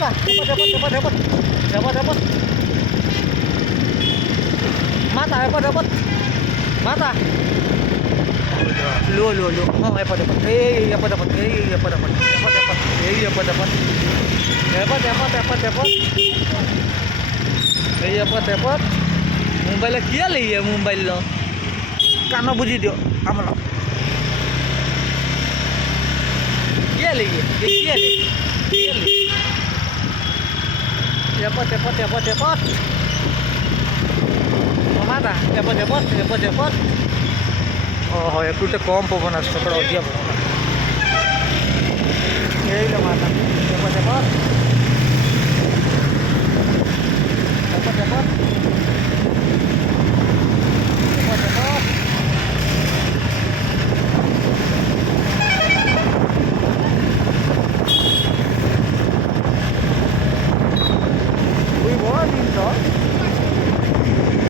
Mata, dapat. Mata, dapat. Mata. Lu. Oh, dapat. Dapat. Dapat. Mobile kia liye mobile lo. Kano buji dio, amalo. Kia liye. Dapat. Mata, dapat. Oh, একটু কম পবন আসছে তোরা দিয়া পবন এই লো মাথা dapat. Uy, buwan dito.